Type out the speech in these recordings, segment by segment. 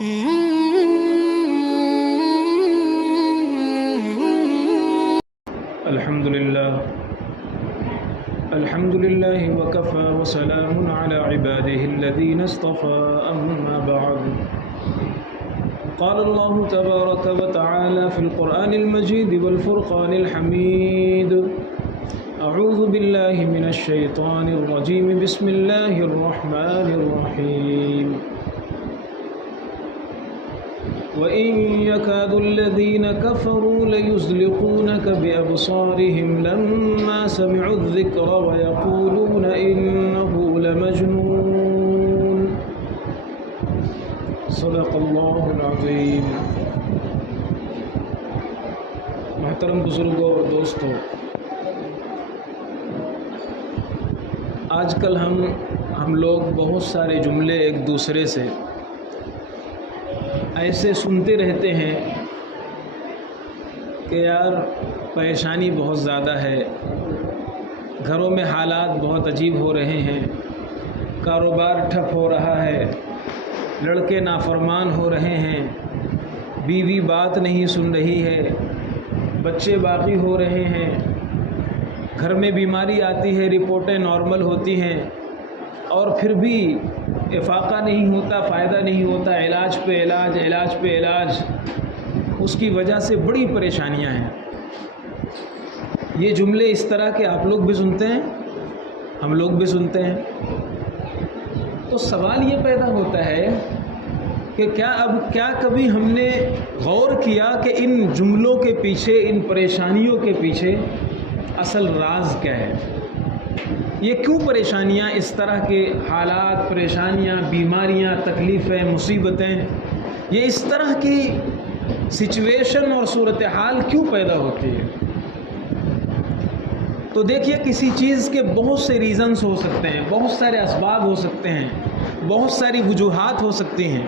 الحمد لله وكفى وسلام على عباده الذين اصطفى أما بعد قال الله تبارك وتعالى في القرآن المجيد والفرقان الحميد أعوذ بالله من الشيطان الرجيم بسم الله الرحمن الرحيم وَإِن يَكَادُ الَّذِينَ كَفَرُوا لَيُزْلِقُونَكَ بِأَبْصَارِهِمْ لَمَّا سَمِعُوا الذِّكْرَ وَيَقُولُونَ إِنَّهُ لَمَجْنُونٌ صدق اللہ العظیم۔ محترم بزرگوں اور دوستوں، آج کل ہم لوگ بہت سارے جملے ایک دوسرے سے ایسے سنتے رہتے ہیں کہ یار پریشانی بہت زیادہ ہے، گھروں میں حالات بہت عجیب ہو رہے ہیں، کاروبار ٹھپ ہو رہا ہے، لڑکے نافرمان ہو رہے ہیں، بیوی بات نہیں سن رہی ہے، بچے باقی ہو رہے ہیں، گھر میں بیماری آتی ہے، رپورٹیں نارمل ہوتی ہیں اور پھر بھی افاقہ نہیں ہوتا، فائدہ نہیں ہوتا، علاج پہ علاج، اس کی وجہ سے بڑی پریشانیاں ہیں۔ یہ جملے اس طرح کے آپ لوگ بھی سنتے ہیں، ہم لوگ بھی سنتے ہیں۔ تو سوال یہ پیدا ہوتا ہے کہ کیا کبھی ہم نے غور کیا کہ ان جملوں کے پیچھے، ان پریشانیوں کے پیچھے اصل راز کیا ہے؟ یہ کیوں پریشانیاں، اس طرح کے حالات، پریشانیاں، بیماریاں، تکلیفیں، مصیبتیں، یہ اس طرح کی سچویشن اور صورتحال کیوں پیدا ہوتی ہے؟ تو دیکھیے، کسی چیز کے بہت سے ریزنز ہو سکتے ہیں، بہت سارے اسباب ہو سکتے ہیں، بہت ساری وجوہات ہو سکتی ہیں،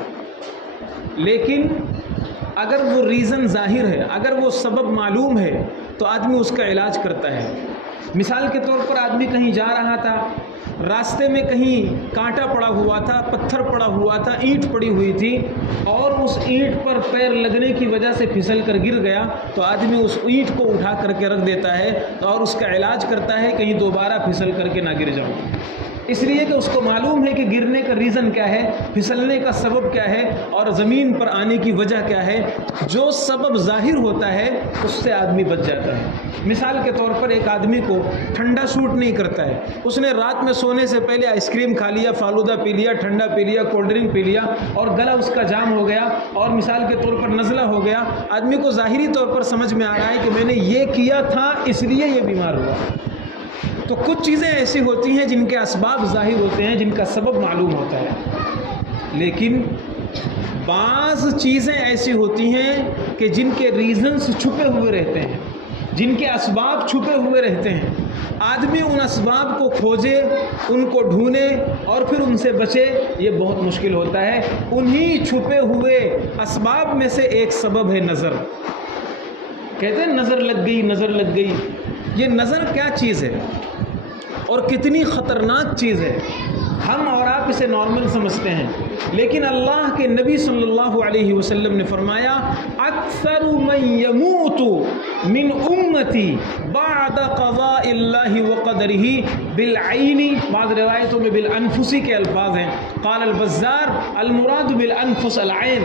لیکن اگر وہ ریزن ظاہر ہے، اگر وہ سبب معلوم ہے تو آدمی اس کا علاج کرتا ہے۔ مثال کے طور پر آدمی کہیں جا رہا تھا، راستے میں کہیں کانٹا پڑا ہوا تھا، پتھر پڑا ہوا تھا، اینٹ پڑی ہوئی تھی اور اس اینٹ پر پیر لگنے کی وجہ سے پھسل کر گر گیا، تو آدمی اس اینٹ کو اٹھا کر کے رکھ دیتا ہے اور اس کا علاج کرتا ہے کہیں دوبارہ پھسل کر کے نہ گر جاؤ، اس لیے کہ اس کو معلوم ہے کہ گرنے کا ریزن کیا ہے، پھسلنے کا سبب کیا ہے اور زمین پر آنے کی وجہ کیا ہے۔ جو سبب ظاہر ہوتا ہے اس سے آدمی بچ جاتا ہے۔ مثال کے طور پر ایک آدمی کو ٹھنڈا سوٹ نہیں کرتا ہے، اس نے رات میں سونے سے پہلے آئس کریم کھا لیا، فالودہ پی لیا، ٹھنڈا پی لیا، کولڈ ڈرنک پی لیا اور گلا اس کا جام ہو گیا اور مثال کے طور پر نزلہ ہو گیا۔ آدمی کو ظاہری طور پر سمجھ میں آ رہا ہے کہ میں نے یہ کیا تھا اس لیے یہ بیمار ہوا۔ تو کچھ چیزیں ایسی ہوتی ہیں جن کے اسباب ظاہر ہوتے ہیں، جن کا سبب معلوم ہوتا ہے، لیکن بعض چیزیں ایسی ہوتی ہیں کہ جن کے ریزنز چھپے ہوئے رہتے ہیں، جن کے اسباب چھپے ہوئے رہتے ہیں۔ آدمی ان اسباب کو کھوجے، ان کو ڈھونڈے اور پھر ان سے بچے، یہ بہت مشکل ہوتا ہے۔ انہی چھپے ہوئے اسباب میں سے ایک سبب ہے نظر۔ کہتے ہیں نظر لگ گئی۔ یہ نظر کیا چیز ہے اور کتنی خطرناک چیز ہے؟ ہم اور آپ اسے نارمل سمجھتے ہیں، لیکن اللہ کے نبی صلی اللہ علیہ وسلم نے فرمایا اکثر من یموت من امتی بعد قضاء اللہ وقدرہ بالعین، بعض روایتوں میں بالانفسی کے الفاظ ہیں۔ قال البزار المراد بالانفس العین،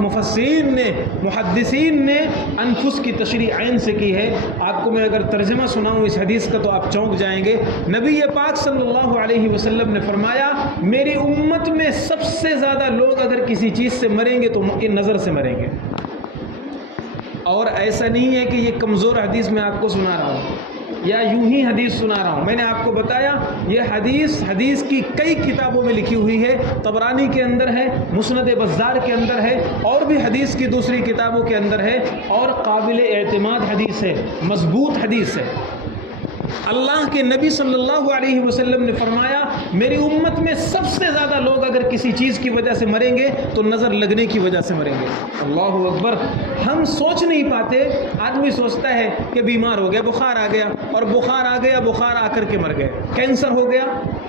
مفسرین نے، محدثین نے انفس کی تشریح عین سے کی ہے۔ آپ کو میں اگر ترجمہ سناؤں اس حدیث کا تو آپ چونک جائیں گے۔ نبی پاک صلی اللہ علیہ وسلم نے فرمایا میری امت میں سب سے زیادہ لوگ اگر کسی چیز سے مریں گے تو ان نظر سے مریں گے۔ اور ایسا نہیں ہے کہ یہ کمزور حدیث میں آپ کو سنا رہا ہوں یا یوں ہی حدیث سنا رہا ہوں، میں نے آپ کو بتایا یہ حدیث کی کئی کتابوں میں لکھی ہوئی ہے، طبرانی کے اندر ہے، مسند بزار کے اندر ہے اور بھی حدیث کی دوسری کتابوں کے اندر ہے، اور قابل اعتماد حدیث ہے، مضبوط حدیث ہے۔ اللہ کے نبی صلی اللہ علیہ وسلم نے فرمایا میری امت میں سب سے زیادہ لوگ اگر کسی چیز کی وجہ سے مریں گے تو نظر لگنے کی وجہ سے مریں گے۔ اللہ اکبر۔ ہم سوچ نہیں پاتے، آدمی سوچتا ہے کہ بیمار ہو گیا، بخار آ گیا، اور بخار آ گیا، بخار آ کر کے مر گئے، کینسر ہو گیا،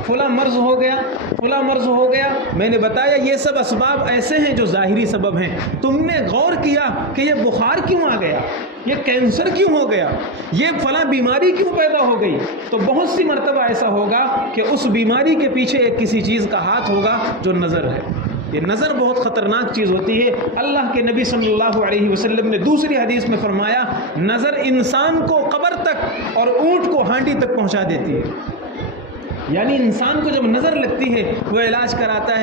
فلاں مرض ہو گیا، فلاں مرض ہو گیا۔ میں نے بتایا یہ سب اسباب ایسے ہیں جو ظاہری سبب ہیں۔ تم نے غور کیا کہ یہ بخار کیوں آ گیا، یہ کینسر کیوں ہو گیا، یہ فلاں بیماری کیوں پیدا ہو گئی؟ تو بہت سی مرتبہ ایسا ہوگا کہ اس بیماری کے پیچھے ایک کسی چیز کا ہاتھ ہوگا جو نظر ہے۔ یہ نظر بہت خطرناک چیز ہوتی ہے۔ اللہ کے نبی صلی اللہ علیہ وسلم نے دوسری حدیث میں فرمایا، نظر انسان کو قبر تک اور اونٹ کو ہانڈی تک پہنچا دیتی ہے۔ یعنی انسان کو جب نظر لگتی ہے وہ علاج کراتا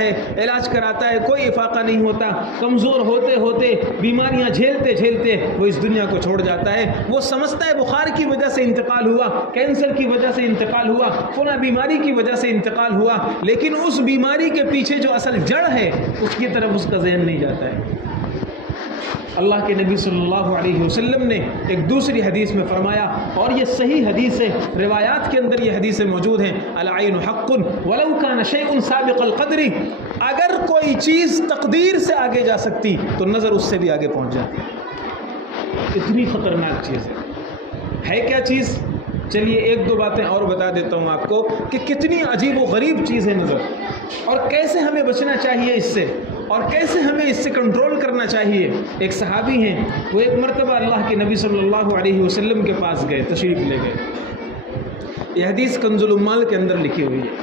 ہے، کوئی افاقہ نہیں ہوتا، کمزور ہوتے ہوتے بیماریاں جھیلتے وہ اس دنیا کو چھوڑ جاتا ہے۔ وہ سمجھتا ہے بخار کی وجہ سے انتقال ہوا، کینسر کی وجہ سے انتقال ہوا، فلاں بیماری کی وجہ سے انتقال ہوا، لیکن اس بیماری کے پیچھے جو اصل جڑ ہے اس کی طرف اس کا ذہن نہیں جاتا ہے۔ اللہ کے نبی صلی اللہ علیہ وسلم نے ایک دوسری حدیث میں فرمایا، اور یہ صحیح حدیث ہے، روایات کے اندر یہ حدیثیں موجود ہیں، العین حق ولو کان شیء سابق القدر، اگر کوئی چیز تقدیر سے آگے جا سکتی تو نظر اس سے بھی آگے پہنچ جاتی۔ اتنی خطرناک چیز ہے کیا چیز؟ چلیے ایک دو باتیں اور بتا دیتا ہوں آپ کو کہ کتنی عجیب و غریب چیز ہے نظر، اور کیسے ہمیں بچنا چاہیے اس سے، اور کیسے ہمیں اس سے کنٹرول کرنا چاہیے۔ ایک صحابی ہیں، وہ ایک مرتبہ اللہ کے نبی صلی اللہ علیہ وسلم کے پاس گئے، تشریف لے گئے۔ یہ حدیث کنز العمال کے اندر لکھی ہوئی ہے۔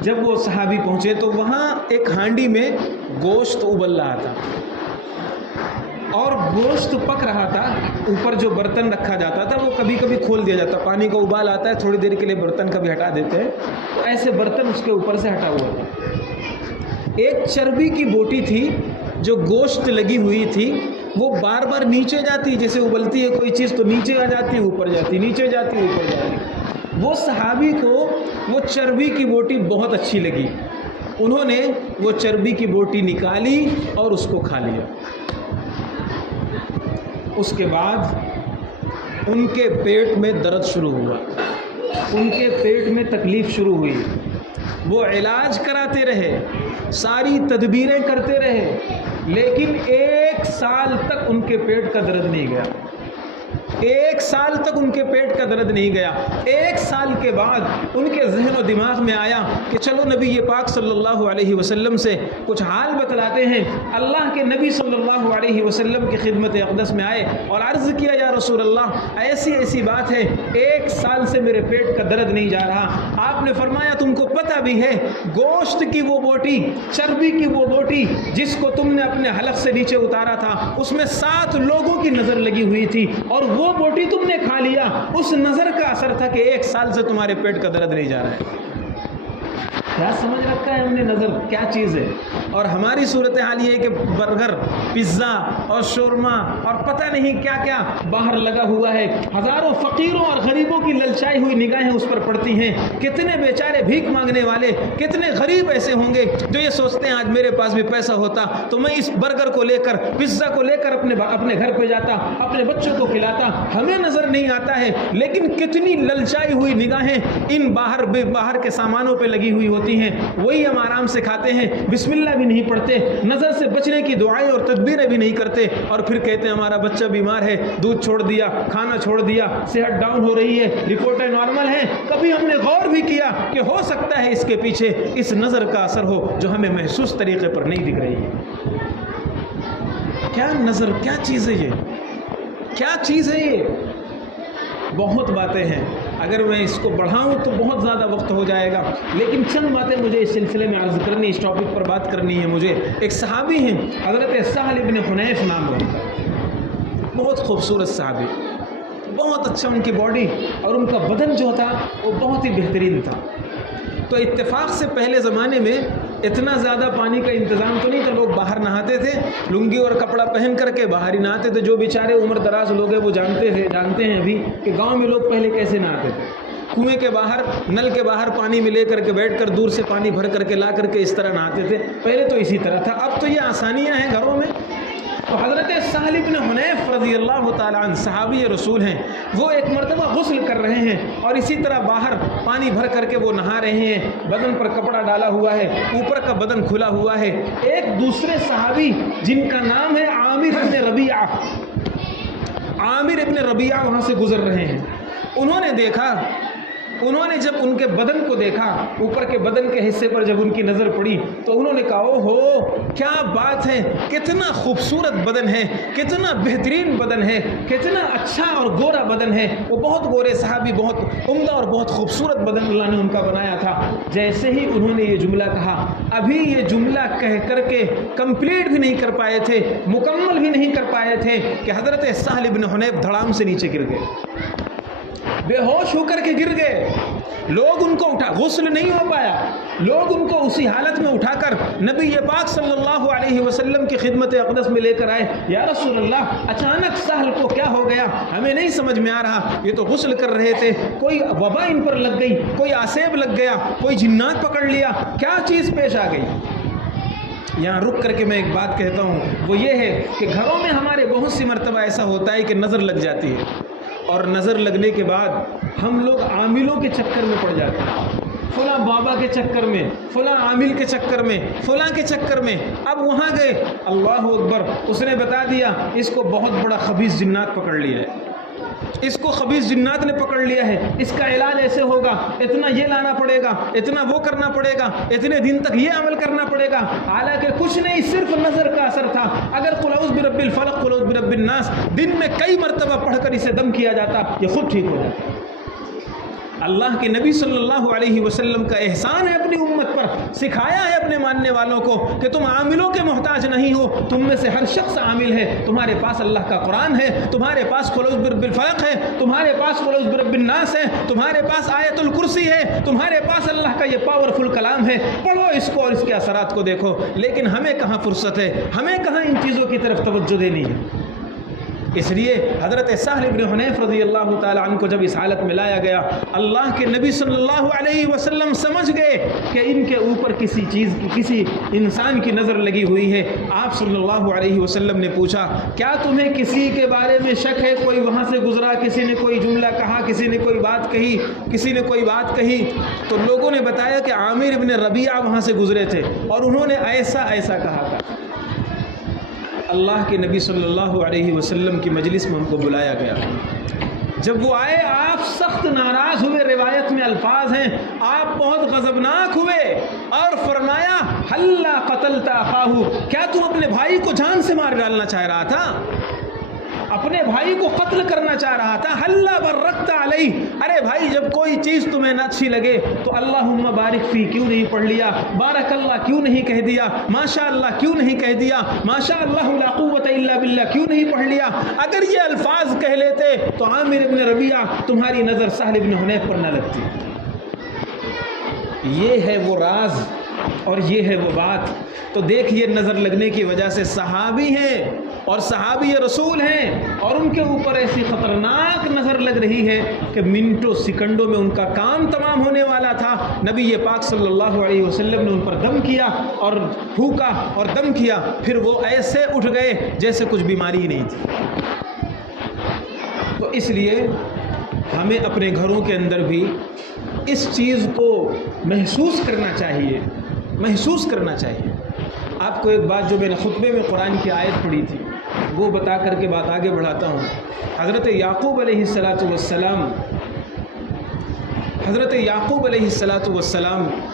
جب وہ صحابی پہنچے تو وہاں ایک ہانڈی میں گوشت ابل رہا تھا، اور گوشت پک رہا تھا۔ اوپر جو برتن رکھا جاتا تھا وہ کبھی کبھی کھول دیا جاتا، پانی کا ابال آتا ہے، تھوڑی دیر کے لیے برتن کبھی ہٹا دیتے ہیں، تو ایسے برتن اس کے اوپر سے ہٹا ہوا تھا۔ ایک چربی کی بوٹی تھی جو گوشت لگی ہوئی تھی، وہ بار بار نیچے جاتی، جیسے ابلتی ہے کوئی چیز تو نیچے آ جاتی، اوپر جاتی، نیچے جاتی، اوپر جاتی۔ وہ صحابی کو وہ چربی کی بوٹی بہت اچھی لگی، انہوں نے وہ چربی کی بوٹی نکالی اور اس کو کھا لیا۔ اس کے بعد ان کے پیٹ میں درد شروع ہوا، ان کے پیٹ میں تکلیف شروع ہوئی۔ وہ علاج کراتے رہے، ساری تدبیریں کرتے رہے، لیکن 1 سال تک ان کے پیٹ کا درد نہیں گیا۔ 1 سال تک ان کے پیٹ کا درد نہیں گیا۔ 1 سال کے بعد ان کے ذہن و دماغ میں آیا کہ چلو نبی پاک صلی اللہ علیہ وسلم سے کچھ حال بتلاتے ہیں۔ اللہ کے نبی صلی اللہ علیہ وسلم کی خدمت اقدس میں آئے اور عرض کیا، یا رسول اللہ ایسی بات ہے، 1 سال سے میرے پیٹ کا درد نہیں جا رہا۔ آپ نے فرمایا تم کو پتہ بھی ہے گوشت کی وہ بوٹی، چربی کی وہ بوٹی جس کو تم نے اپنے حلق سے نیچے اتارا تھا، اس میں 7 لوگوں کی نظر لگی ہوئی تھی، اور وہ بوٹی تم نے کھا لیا۔ اس نظر کا اثر تھا کہ 1 سال سے تمہارے پیٹ کا درد نہیں جا رہا ہے۔ کیا سمجھ رکھا ہے ہم نے نظر کیا چیز ہے؟ اور ہماری صورتحال یہ ہے کہ برگر، پیزا اور شورما اور پتہ نہیں کیا کیا باہر لگا ہوا ہے۔ ہزاروں فقیروں اور غریبوں کی للچائی ہوئی نگاہیں اس پر پڑتی ہیں۔ کتنے بیچارے بھیک مانگنے والے، کتنے غریب ایسے ہوں گے جو یہ سوچتے ہیں آج میرے پاس بھی پیسہ ہوتا تو میں اس برگر کو لے کر، پیزا کو لے کر اپنے گھر پہ جاتا، اپنے بچوں کو کھلاتا۔ ہمیں نظر نہیں آتا ہے، لیکن کتنی للچائی ہوئی نگاہیں ان باہر کے سامانوں پہ لگی ہوئی ہوتی ہیں۔ وہی ہم آرام سے کھاتے ہیں، بسم اللہ بھی نہیں پڑھتے، نظر سے بچنے کی دعائیں اور تدبیریں بھی نہیں کرتے، اور پھر کہتے ہیں ہمارا بچہ بیمار ہے، دودھ چھوڑ دیا، کھانا چھوڑ دیا، صحت ڈاؤن ہو رہی ہے، رپورٹیں نارمل ہیں۔ کبھی ہم نے غور بھی کیا کہ ہو سکتا ہے اس کے پیچھے اس نظر کا اثر ہو جو ہمیں محسوس طریقے پر نہیں دکھ رہی ہے۔ کیا نظر، کیا چیز ہے یہ، کیا چیز ہے یہ؟ بہت باتیں ہیں، اگر میں اس کو بڑھاؤں تو بہت زیادہ وقت ہو جائے گا، لیکن چند باتیں مجھے اس سلسلے میں عرض کرنی، اس ٹاپک پر بات کرنی ہے مجھے۔ ایک صحابی ہیں حضرت سہل ابن حنیف نام ہے، بہت خوبصورت صحابی، بہت اچھا ان کی باڈی اور ان کا بدن جو تھا وہ بہت ہی بہترین تھا۔ تو اتفاق سے پہلے زمانے میں اتنا زیادہ پانی کا انتظام تو نہیں تھا، لوگ باہر نہاتے تھے، لنگی اور کپڑا پہن کر کے باہر ہی نہاتے تھے۔ جو بیچارے عمر دراز لوگ ہیں وہ جانتے ہیں ابھی کہ گاؤں میں لوگ پہلے کیسے نہاتے تھے، کنویں کے باہر، نل کے باہر پانی میں لے کر کے بیٹھ کر دور سے پانی بھر کر کے لا کر کے اس طرح نہاتے تھے، پہلے تو اسی طرح تھا۔ اب تو یہ آسانیاں ہیں گھروں میں، تو حضرت سہل بن حنیف رضی اللہ تعالیٰ عنہ صحابی رسول ہیں، وہ ایک مرتبہ غسل کر رہے ہیں اور اسی طرح باہر پانی بھر کر کے وہ نہا رہے ہیں، بدن پر کپڑا ڈالا ہوا ہے، اوپر کا بدن کھلا ہوا ہے۔ ایک دوسرے صحابی جن کا نام ہے عامر ابن ربیعہ، عامر ابن ربیعہ وہاں سے گزر رہے ہیں۔ انہوں نے جب ان کے بدن کو دیکھا، اوپر کے بدن کے حصے پر جب ان کی نظر پڑی تو انہوں نے کہا او ہو کیا بات ہے، کتنا خوبصورت بدن ہے، کتنا بہترین بدن ہے، کتنا اچھا اور گورا بدن ہے۔ وہ بہت گورے صحابی، بہت عمدہ اور بہت خوبصورت بدن اللہ نے ان کا بنایا تھا۔ جیسے ہی انہوں نے یہ جملہ کہا، ابھی یہ جملہ کہہ کر کے کمپلیٹ بھی نہیں کر پائے تھے، مکمل بھی نہیں کر پائے تھے کہ حضرت سہل بن حنیف دھڑام سے نیچے گر گئے، بے ہوش ہو کر کے گر گئے۔ لوگ ان کو اٹھا، غسل نہیں ہو پایا، لوگ ان کو اسی حالت میں اٹھا کر نبی پاک صلی اللہ علیہ وسلم کی خدمت اقدس میں لے کر آئے۔ یا رسول اللہ، اچانک سہل کو کیا ہو گیا، ہمیں نہیں سمجھ میں آ رہا، یہ تو غسل کر رہے تھے، کوئی وبا ان پر لگ گئی، کوئی آسیب لگ گیا، کوئی جنات پکڑ لیا، کیا چیز پیش آ گئی؟ یہاں رک کر کے میں ایک بات کہتا ہوں، وہ یہ ہے کہ گھروں میں ہمارے بہت سی مرتبہ ایسا ہوتا ہے کہ نظر لگ جاتی ہے، اور نظر لگنے کے بعد ہم لوگ عاملوں کے چکر میں پڑ جاتے ہیں، فلاں بابا کے چکر میں، فلاں عامل کے چکر میں، فلاں کے چکر میں۔ اب وہاں گئے، اللہ اکبر، اس نے بتا دیا اس کو بہت بڑا خبیث جنات پکڑ لیا ہے، اس کو خبیث جنات نے پکڑ لیا ہے، اس کا علاج ایسے ہوگا، اتنا یہ لانا پڑے گا، اتنا وہ کرنا پڑے گا، اتنے دن تک یہ عمل کرنا پڑے گا۔ حالانکہ کچھ نہیں، صرف نظر کا اثر تھا۔ اگر قل اعوذ برب الفلق، قل اعوذ برب الناس دن میں کئی مرتبہ پڑھ کر اسے دم کیا جاتا، یہ خود ٹھیک ہو جاتا۔ اللہ کے نبی صلی اللہ علیہ وسلم کا احسان ہے اپنی امت پر، سکھایا ہے اپنے ماننے والوں کو کہ تم عاملوں کے محتاج نہیں ہو، تم میں سے ہر شخص عامل ہے، تمہارے پاس اللہ کا قرآن ہے، تمہارے پاس قل اعوذ برب الفلق ہے، تمہارے پاس قل اعوذ برب الناس ہے، تمہارے پاس آیت الکرسی ہے، تمہارے پاس اللہ کا یہ پاورفل کلام ہے، پڑھو اس کو اور اس کے اثرات کو دیکھو۔ لیکن ہمیں کہاں فرصت ہے، ہمیں کہاں ان چیزوں کی طرف توجہ دینی ہے۔ اس لیے حضرت سہل بن حنیف رضی اللہ تعالیٰ عنہ کو جب اس حالت میں لایا گیا، اللہ کے نبی صلی اللہ علیہ وسلم سمجھ گئے کہ ان کے اوپر کسی چیز کی، کسی انسان کی نظر لگی ہوئی ہے۔ آپ صلی اللہ علیہ وسلم نے پوچھا، کیا تمہیں کسی کے بارے میں شک ہے؟ کوئی وہاں سے گزرا، کسی نے کوئی جملہ کہا، کسی نے کوئی بات کہی، کسی نے کوئی بات کہی؟ تو لوگوں نے بتایا کہ عامر ابن ربیعہ وہاں سے گزرے تھے اور انہوں نے ایسا ایسا کہا تھا۔ اللہ کے نبی صلی اللہ علیہ وسلم کی مجلس میں ان کو بلایا گیا۔ جب وہ آئے، آپ سخت ناراض ہوئے، روایت میں الفاظ ہیں آپ بہت غضبناک ہوئے اور فرمایا، ہلا قتلت اخاہ، کیا تم اپنے بھائی کو جان سے مار ڈالنا چاہ رہا تھا؟ اپنے بھائی کو قتل کرنا چاہ رہا تھا؟ ہلا برکت علیہ، ارے بھائی جب کوئی چیز تمہیں نہ اچھی لگے تو اللہم بارک فی کیوں نہیں پڑھ لیا؟ بارک اللہ کیوں نہیں کہہ دیا؟ ماشاء اللہ کیوں نہیں کہہ دیا؟ ماشاء اللہ لا قوت الا باللہ کیوں نہیں پڑھ لیا؟ اگر یہ الفاظ کہہ لیتے تو عامر ابن ربیعہ تمہاری نظر سہل بن حنیف پر نہ لگتی۔ یہ ہے وہ راز اور یہ ہے وہ بات۔ تو دیکھیے، نظر لگنے کی وجہ سے صحابی ہیں اور صحابی رسول ہیں اور ان کے اوپر ایسی خطرناک نظر لگ رہی ہے کہ منٹوں سیکنڈوں میں ان کا کام تمام ہونے والا تھا۔ نبی پاک صلی اللہ علیہ وسلم نے ان پر دم کیا اور پھونکا اور دم کیا، پھر وہ ایسے اٹھ گئے جیسے کچھ بیماری ہی نہیں تھی۔ تو اس لیے ہمیں اپنے گھروں کے اندر بھی اس چیز کو محسوس کرنا چاہیے، محسوس کرنا چاہیے۔ آپ کو ایک بات جو میں نے خطبے میں قرآن کی آیت پڑھی تھی وہ بتا کر کے بات آگے بڑھاتا ہوں۔ حضرت یعقوب علیہ السلام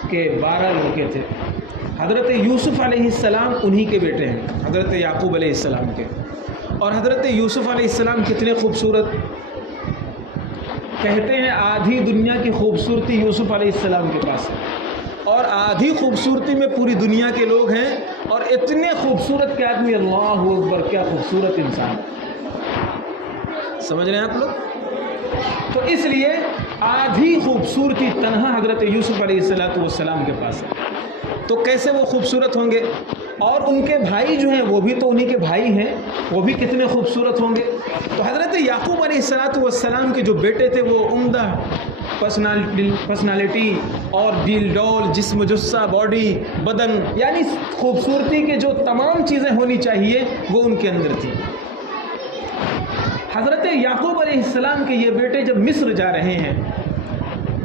کے 12 لڑکے تھے۔ حضرت یوسف علیہ السلام انہی کے بیٹے ہیں، حضرت یعقوب علیہ السلام کے۔ اور حضرت یوسف علیہ السلام کتنے خوبصورت، کہتے ہیں آدھی دنیا کی خوبصورتی یوسف علیہ السلام کے پاس ہے اور آدھی خوبصورتی میں پوری دنیا کے لوگ ہیں، اور اتنے خوبصورت کہ آدمی اللہ اکبر کیا خوبصورت انسان، سمجھ رہے ہیں آپ لوگ؟ تو اس لیے آدھی خوبصورتی تنہا حضرت یوسف علیہ السلام کے پاس ہے۔ تو کیسے وہ خوبصورت ہوں گے؟ اور ان کے بھائی جو ہیں وہ بھی تو انہی کے بھائی ہیں، وہ بھی کتنے خوبصورت ہوں گے۔ تو حضرت یعقوب علیہ السلام کے جو بیٹے تھے وہ عمدہ پرسنالٹی اور ڈیل ڈول، جسم جثہ، باڈی، بدن، یعنی خوبصورتی کے جو تمام چیزیں ہونی چاہیے وہ ان کے اندر تھی۔ حضرت یعقوب علیہ السلام کے یہ بیٹے جب مصر جا رہے ہیں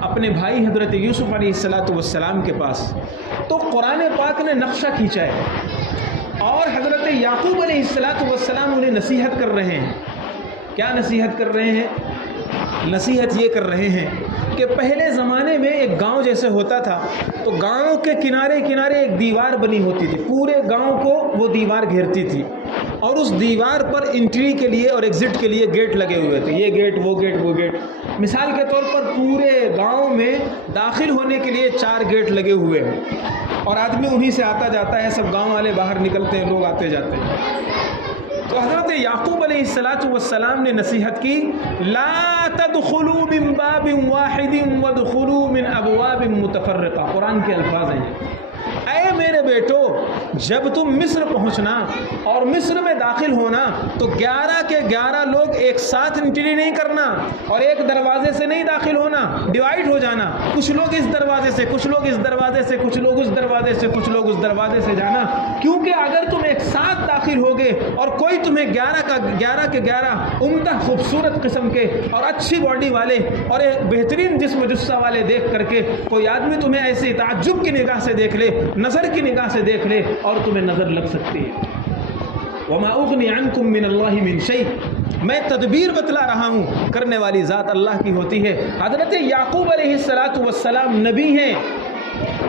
اپنے بھائی حضرت یوسف علیہ السلام کے پاس، تو قرآن پاک نے نقشہ کھینچا ہے اور حضرت یعقوب علیہ السلام انہیں نصیحت کر رہے ہیں۔ کیا نصیحت کر رہے ہیں؟ نصیحت یہ کر رہے ہیں کہ پہلے زمانے میں ایک گاؤں جیسے ہوتا تھا تو گاؤں کے کنارے کنارے ایک دیوار بنی ہوتی تھی، پورے گاؤں کو وہ دیوار گھیرتی تھی، اور اس دیوار پر انٹری کے لیے اور ایگزٹ کے لیے گیٹ لگے ہوئے تھے، یہ گیٹ وہ گیٹ وہ گیٹ۔ مثال کے طور پر پورے گاؤں میں داخل ہونے کے لیے 4 گیٹ لگے ہوئے ہیں اور آدمی انہی سے آتا جاتا ہے، سب گاؤں والے باہر نکلتے ہیں، لوگ آتے جاتے ہیں۔ تو حضرت یعقوب علیہ السلام نے نصیحت کی، لا تدخلوا من باب واحد وادخلوا من ابواب متفرقہ، قرآن کے الفاظ ہیں۔ اے میرے بیٹو، جب تم مصر پہنچنا اور مصر میں داخل ہونا تو 11 کے 11 لوگ ایک ساتھ انٹری نہیں کرنا اور ایک دروازے سے نہیں داخل ہونا، ڈیوائیڈ ہو جانا، کچھ لوگ اس دروازے سے، کچھ لوگ اس دروازے سے، کچھ لوگ اس دروازے سے، کچھ لوگ اس دروازے سے جانا، کیونکہ اگر تم ایک ساتھ داخل ہوگے اور کوئی تمہیں 11 کے 11 عمدہ خوبصورت قسم کے اور اچھی باڈی والے اور ایک بہترین جسم جثہ والے دیکھ کر کے کوئی آدمی تمہیں ایسے تعجب کی نگاہ سے دیکھ لے، نظر کی نگاہ سے دیکھ لے اور تمہیں نظر لگ سکتی ہے۔ وما اغنی عنکم من اللہ من شیء، میں تدبیر بتلا رہا ہوں، کرنے والی ذات اللہ کی ہوتی ہے۔ حضرت یعقوب علیہ السلام نبی ہیں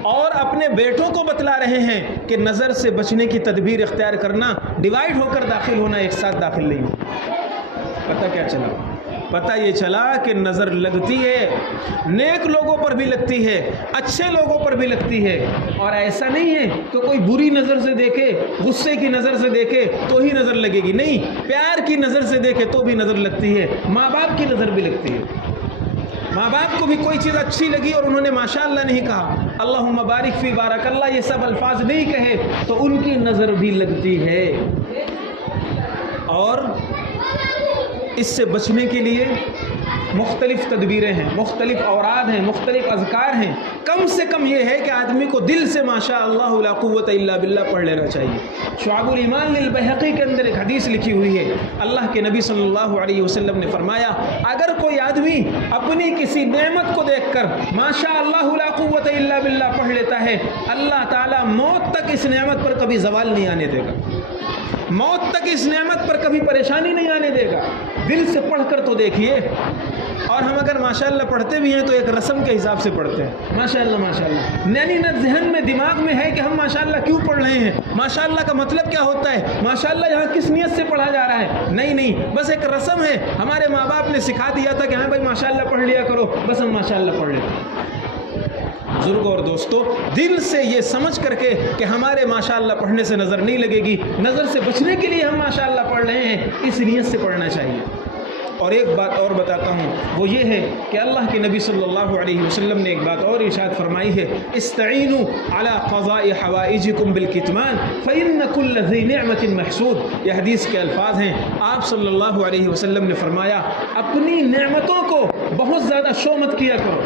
اور اپنے بیٹوں کو بتلا رہے ہیں کہ نظر سے بچنے کی تدبیر اختیار کرنا، ڈیوائیڈ ہو کر داخل ہونا، ایک ساتھ داخل نہیں ہونا۔ پتہ کیا چلا؟ پتہ یہ چلا کہ نظر لگتی ہے، نیک لوگوں پر بھی لگتی ہے، اچھے لوگوں پر بھی لگتی ہے، اور ایسا نہیں ہے کہ کوئی بری نظر سے دیکھے، غصے کی نظر سے دیکھے تو ہی نظر لگے گی، نہیں، پیار کی نظر سے دیکھے تو بھی نظر لگتی ہے، ماں باپ کی نظر بھی لگتی ہے۔ ماں باپ کو بھی کوئی چیز اچھی لگی اور انہوں نے ماشاءاللہ نہیں کہا، اللہم بارک فی بارک اللہ، یہ سب الفاظ نہیں کہے تو ان کی نظر بھی لگتی ہے۔ اور اس سے بچنے کے لیے مختلف تدبیریں ہیں، مختلف اوراد ہیں، مختلف اذکار ہیں۔ کم سے کم یہ ہے کہ آدمی کو دل سے ماشاء اللہ لا قوت الا باللہ پڑھ لینا چاہیے۔ شعب الایمان للبیہقی کے اندر ایک حدیث لکھی ہوئی ہے، اللہ کے نبی صلی اللہ علیہ وسلم نے فرمایا، اگر کوئی آدمی اپنی کسی نعمت کو دیکھ کر ماشاء اللہ لا قوت الا باللہ پڑھ لیتا ہے، اللہ تعالیٰ موت تک اس نعمت پر کبھی زوال نہیں آنے دے گا، موت تک اس نعمت پر کبھی پریشانی نہیں آنے دے گا۔ دل سے پڑھ کر تو دیکھیے۔ اور ہم اگر ماشاءاللہ پڑھتے بھی ہیں تو ایک رسم کے حساب سے پڑھتے ہیں، ماشاءاللہ ماشاءاللہ، یعنی نہ ذہن میں دماغ میں ہے کہ ہم ماشاءاللہ کیوں پڑھ رہے ہیں، ماشاءاللہ کا مطلب کیا ہوتا ہے، ماشاءاللہ یہاں کس نیت سے پڑھا جا رہا ہے، نہیں، بس ایک رسم ہے، ہمارے ماں باپ نے سکھا دیا تھا کہ ہاں بھائی ماشاءاللہ پڑھ لیا کرو، بس ہم ماشاءاللہ پڑھ لیتے ہیں۔ بزرگوں اور دوستوں، دل سے یہ سمجھ کر کے کہ ہمارے ماشاءاللہ پڑھنے سے نظر نہیں لگے گی، نظر سے بچنے کے لیے ہم ماشاءاللہ پڑھ رہے ہیں، اس نیت سے پڑھنا چاہیے۔ اور ایک بات اور بتاتا ہوں، وہ یہ ہے کہ اللہ کے نبی صلی اللہ علیہ وسلم نے ایک بات اور ارشاد فرمائی ہے، استعینوا علی قضاء حوائجکم بالکتمان فإن کل ذی نعمت محسود۔ یہ حدیث کے الفاظ ہیں، آپ صلی اللہ علیہ وسلم نے فرمایا، اپنی نعمتوں کو بہت زیادہ شو مت کیا کرو،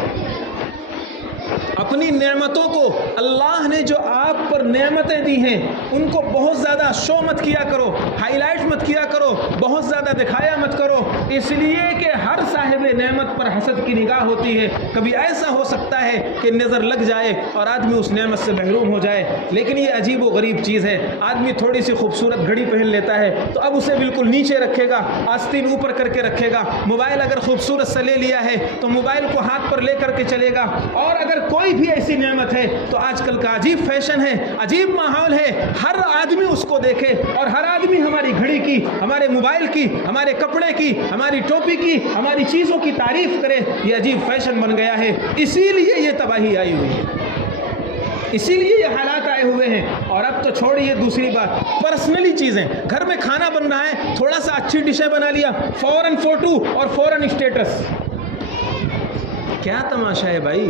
اپنی نعمتوں کو، اللہ نے جو آپ پر نعمتیں دی ہیں ان کو بہت زیادہ شو مت کیا کرو، ہائی لائٹ مت کیا کرو، بہت زیادہ دکھایا مت کرو، اس لیے کہ ہر صاحب نعمت پر حسد کی نگاہ ہوتی ہے۔ کبھی ایسا ہو سکتا ہے کہ نظر لگ جائے اور آدمی اس نعمت سے محروم ہو جائے۔ لیکن یہ عجیب و غریب چیز ہے، آدمی تھوڑی سی خوبصورت گھڑی پہن لیتا ہے تو اب اسے بالکل نیچے رکھے گا، آستین اوپر کر کے رکھے گا، موبائل اگر خوبصورت سے لے لیا ہے تو موبائل کو ہاتھ پر لے کر کے چلے گا، اور اگر کوئی بھی ایسی نعمت ہے تو آج کل کا عجیب فیشن ہے، عجیب ماحول ہے، ہر آدمی اس کو دیکھے اور ہر آدمی ہماری گھڑی کی، ہمارے موبائل کی، ہمارے کپڑے کی، ہماری ٹوپی کی، ہماری چیزوں کی تعریف کرے۔ یہ عجیب فیشن بن گیا ہے، اسی لیے یہ تباہی آئی ہوئی ہے، اسی لیے یہ حالات آئے ہوئے ہیں۔ اور اب تو چھوڑیے دوسری بات، پرسنلی چیزیں، گھر میں کھانا بن رہا ہے، تھوڑا سا اچھی ڈشیں بنا لیا، فوراً فوٹو اور فوراً اسٹیٹس۔ کیا تماشا ہے بھائی،